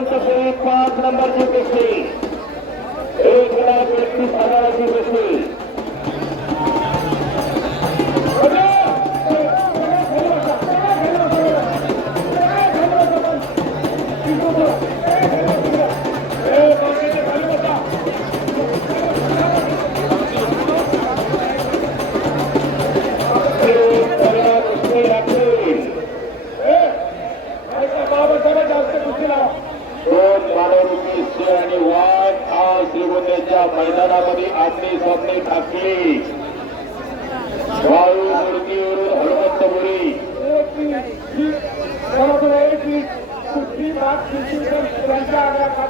हनुमंतपुरी पाच नंबरची कुस्ती एक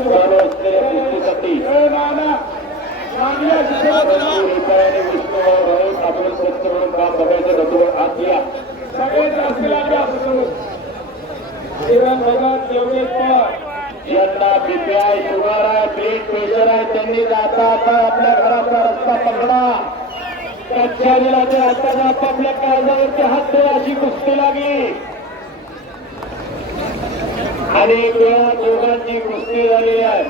चालू असलेल्या कुस्तीसाठी रुपयाने विष्णुभाऊ राऊत आपण स्वच्छ म्हणून काम बघायचं नंदुभाऊ आत या? सगळ्यात जास्त लागले असं किरण भगत योगेश पवार यांना बीपीआय शुगर आहे ब्लड प्रेशर आहे त्यांनी जाता आता आपल्या घराचा रस्ता पकडा. कच्च्या दिलाच्या हाताने आपापल्या काळजावरती हात अशी कुस्ती लागली. अनेक वेळा दोघांची कुस्ती झालेली आहे.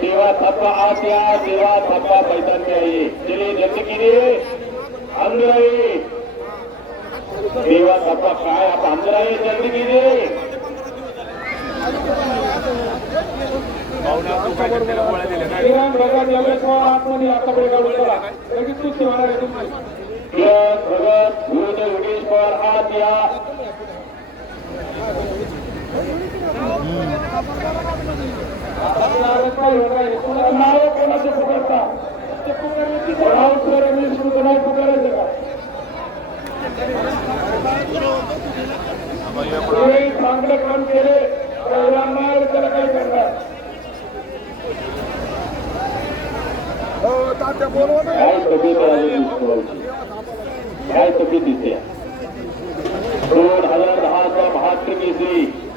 देवा थापा आत या देवा थापा मैदान में आइए चलिए देवा थापा काय आता आंध्राई जंदगिरी जल्दी भगत योगेश आतमध्ये आता लगेच कुस्ती होणार आहे तुमची. भगत गुरुदेव योगेश आत या आपला आरोप काय होणार आहे? कोणाचं नाव कोणाचं पुकारता ते पुकारले सुरू नाही पुकारायचं का चांगलं काम केले त्याला करणार काय तब्येत आहे काय तब्येत दिसते दोन हजार दहाचा बहात्तर केसरी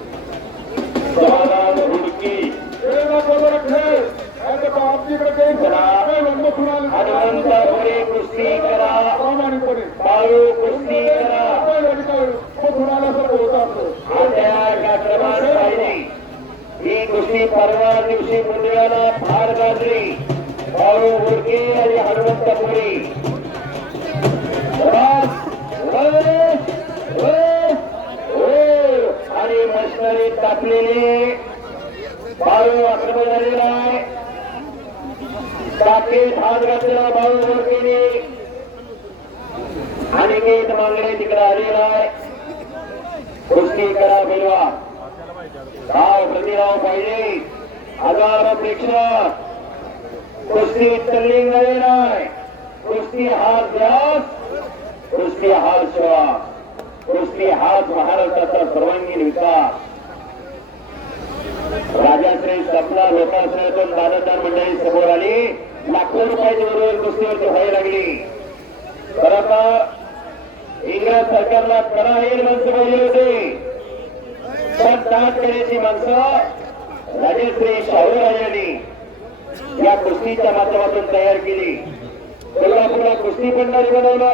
समाधान हुडकी वेळेला बरोबर खेळ आणि तो आपलीकडे काही काही लंब कुणाला हजार प्रेक्षक कुस्ती तल्लीन झालेला आहे. कुस्ती हात जास्त कुस्ती हात श्वास कुस्ती हात महाराष्ट्राचा सर्वांगीण विकास. राजाश्री सपना लोकाश्रयातून दानदार मंडळी समोर आली. लाखो रुपयाची बरोबर कुस्तीवरती व्हायला लागली. तर आता इंग्रज सरकारला कराहील माणसं पाहिजे होते. पण दाट करण्याची माणसं राजश्री शाहूराजांनी या कुस्तीच्या माध्यमातून तयार केली. कोल्हापूरला कुस्ती पंढारी बनवलं.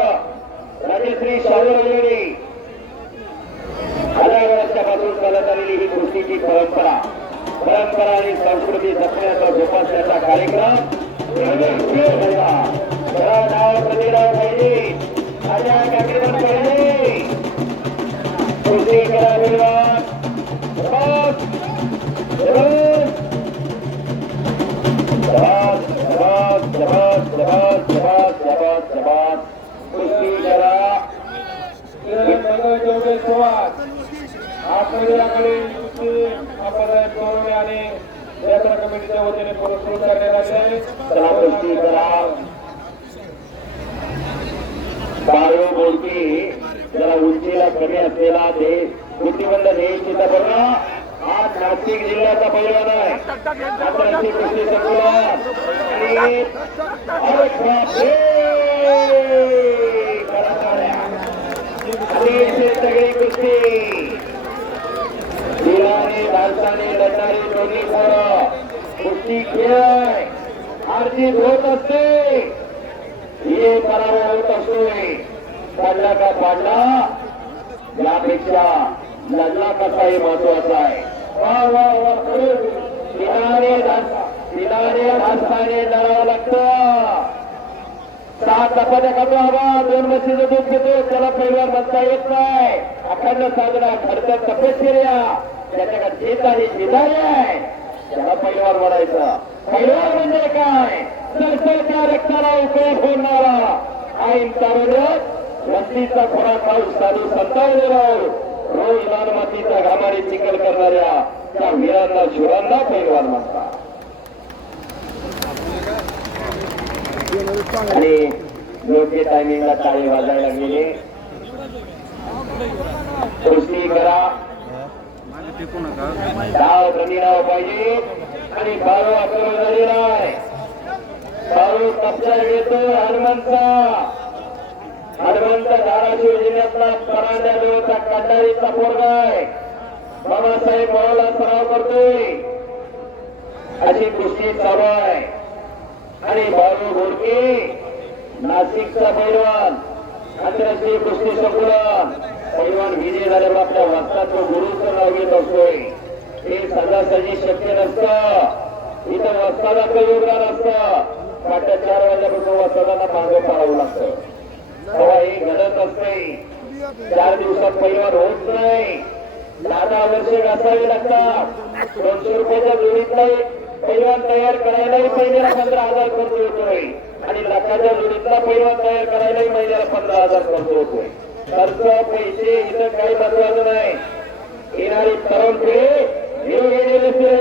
राजश्री शाहूराजांनी हजार वर्षापासून चालत आलेली ही कुस्तीची परंपरा. परंपरा आणि संस्कृती जपण्याचा जोपासण्याचा कार्यक्रम नाव पाहिजे. कार्यक्रम पाहिजे. कुस्ती करा जरा उंचीला कमी असलेला देश बुद्धिबंद देश चित्रपट हा नाशिक जिल्ह्याचा पैलवान आहे आंतरराष्ट्रीय कुस्ती संकुलात आणि अरे बापरे! कराड्या. अतिशय सगळी कुस्ती वीराने दोन्ही कुस्ती खेळ होत असते हे पराभव होत असतोय का पाडला यापेक्षा लढला कसा हे महत्त्वाचा आहे. वा वा वा खरं दिनाने धाड- दिनाने लढावं लागतं. सहा चपात्या खातो हवा दोन म्हशीचं दूध घेतो. त्याला पहिल्यावर म्हणता येत नाही. अखंड साधना खर्च तपश्चर्या. त्याच्याकडे शेत आणि शेजारी आहे त्याला पहिल्यावर म्हणायचं. पहिल्यावर म्हणजे काय? सरसरच्या रक्ताला उपयोग होणारा आईन चालवलं वस्तीचा खोरा पाऊस चालू संतावलेला. रोज लाल मातीचा घामाने चिखल करणाऱ्या त्या वीरांना शिवरांना पैलवान म्हणतात आणि योग्य टायमिंगला टाळी वाजायला गेले. कृषी करा. डाव कमी डाव पाहिजे. आणि बारो अकरा झालेला आहे. बारो कब्जा येतो हनुमंतचा. हनुमंत धाराशिव जिल्ह्यातला परांड्या देवचा कंडारीचा पोरगा आहे. बाबासाहेब भावाला सराव करतोय. अशी कुस्ती चालू आहे. आणि भाऊ घोडके नाशिकचा पैलवान आंतरराष्ट्रीय कुस्ती संकुलन. पैलवान विजय झाल्यावर आपल्या वस्ताचं गुरुच नाव घेत असतोय. हे सहजासहजी शक्य नसतं. इथं वस्तादाचं योगदान असतं. पाट्या चार वाजल्यापासून वस्तादांना मागं पाडावं लागतं. हे घडत असते. चार दिवसात परिवार होत नाही. दहा वर्षे घासावे लागतात. दोनशे रुपयाच्या जोडीतला पैलवान तयार करायलाही महिन्याला पंधरा हजार खर्च होतोय. आणि लाखाच्या जोडीतला पैलवान तयार करायलाही महिन्याला पंधरा हजार खर्च होतोय. खर्च पैसे इथं काही महत्वाचं नाही. येणारी तरुण पिढी निरोगी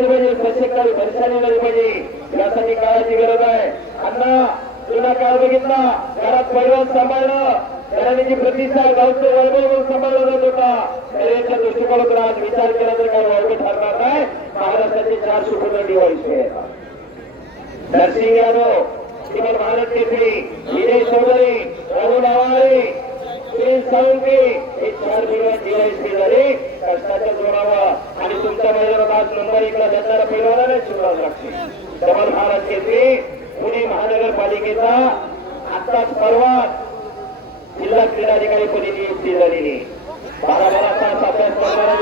पाहिजे सशक्त भरसाने पाहिजे. यासाठी काळाची गरज आहे. अण्णा जुना काळ बघितला. घरात पैलवान सांभाळणं घराण्याची प्रतिष्ठा गावचं वैभव सांभाळला जात होता. त्याच्या दृष्टिकोनातून आज विचार केला तर काही वाईट ठरणार नाही. महाराष्ट्राचे चार सुपुत्र दिवाळी नरसिंह यादव श्रीमद भारत केसरी विजय चौधरी अरुण नावारे सुनील साळुंके हे चार दिवस दिवाळी झाले. कष्टाच्या जोरावर आणि तुमच्या मैदानात आज नंबर एकला जाणारा पैलवानाने शिवराज लागते. जबल भारत केसरी पुणे महानगरपालिकेचा आत्ताच परवा जिल्हा क्रीडाधिकारी पदी नियुक्ती झालेली. बारा बारा तास अभ्यास करणारा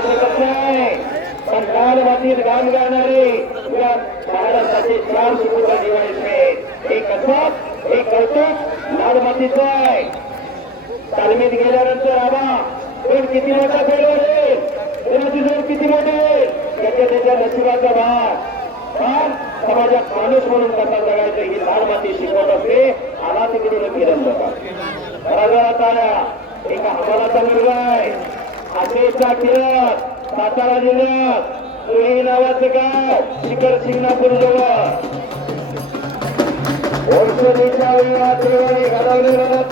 शकत नाही. पण गाल मातीत गाण गाणारे महाराष्ट्राचे चार सुपुत्र दिवाळी हे कसब हे कौतुक लाल मातीचं आहे. तालमीत गेल्यानंतर आबा कोण किती मोठा खेळवर आहे? कोणाची जोड किती मोठे त्याच्या त्याच्या नशिबाचा भाग समाजात माणूस म्हणून कसा जगायचं ही लाल माती शिकवत असते. आला तिकडे किरण बघा राजाला एका हवालाचा मुलगा आहे. आशेचा किरण सातारा जिल्ह्यात. पुणे नावाचं गाव शिखर शिंगणापूर जवळ. औषधीच्या वेळात घालवलेला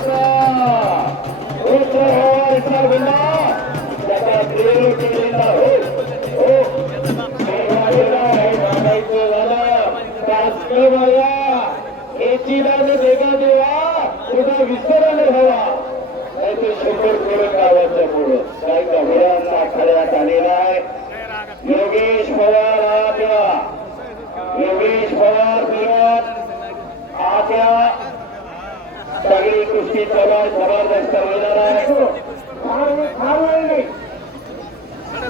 हवा प्रेम केलेला हो हो देवाला हे मागायचं झालं शास्त्र बघा याची लाज देगा देवा तुझा विसरायला हवा नाही ते शंभर करोड गावाच्या मुळे काही गभीरांचा आखाड्यात आलेला आहे योगेश पवार आत्या योगेश पवार फिरत आत्या सगळी कुस्ती चालू जबरदस्त होणार आहे.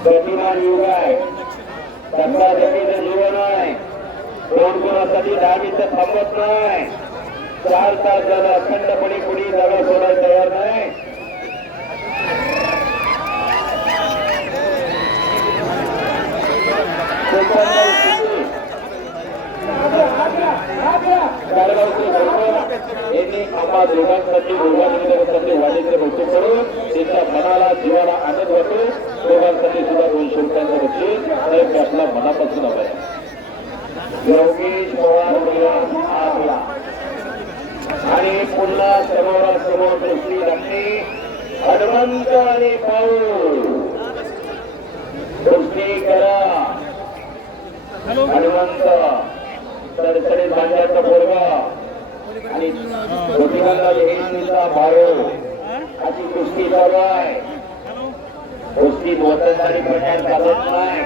प्रतिमान युग आहे. सत्ता जमीन जीवन आहे. कोण कोणासाठी दहा मिनिटं थांबत नाही. चार तास झालं अखंडपणे कुणी जागा सोडायला तयार नाही. गाडगावचे लोकं यांनी आम्हा दोघांसाठी दोघांसाठी करून त्यांच्या मनाला जीवाला आनंद वाटतो दोघांसाठी सुद्धा दोनशे रुपयांचं बक्षीस साहेब आपला मनापासून योगेश पवार मुलगा आपला आणि पुन्हा समोरासमोर कुस्ती लागते हनुमंत आणि पाऊल. कुस्ती करा. हनुमंत सरसरी भांड्याचा पोरगा आणि प्रतिभाला जयंतीचा भाऊ अशी कुस्ती चालू आहे. कुस्तीत वतनदारी प्रकार चालत नाही.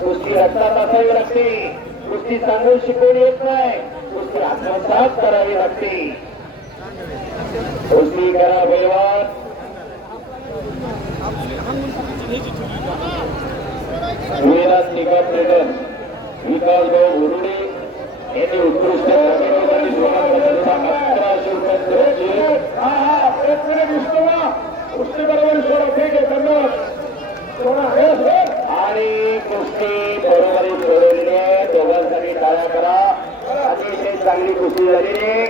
कुस्ती रक्तात असावी लागते. कुस्ती सांगून शिकवून येत नाही. कुस्ती आत्मसात करावी लागते. कुस्ती करा बैलवान. निकम विकास भाऊ गुरुडे यांनी उत्कृष्ट अकराशे रुपये हा हा बरोबर सोडा ठीक आहे धन्यवाद. सोडा हे सर आणि कुस्ती बरोबरी सोडवलेली आहे दोघांसाठी टाळ्या करा अतिशय चांगली कुस्ती झालेली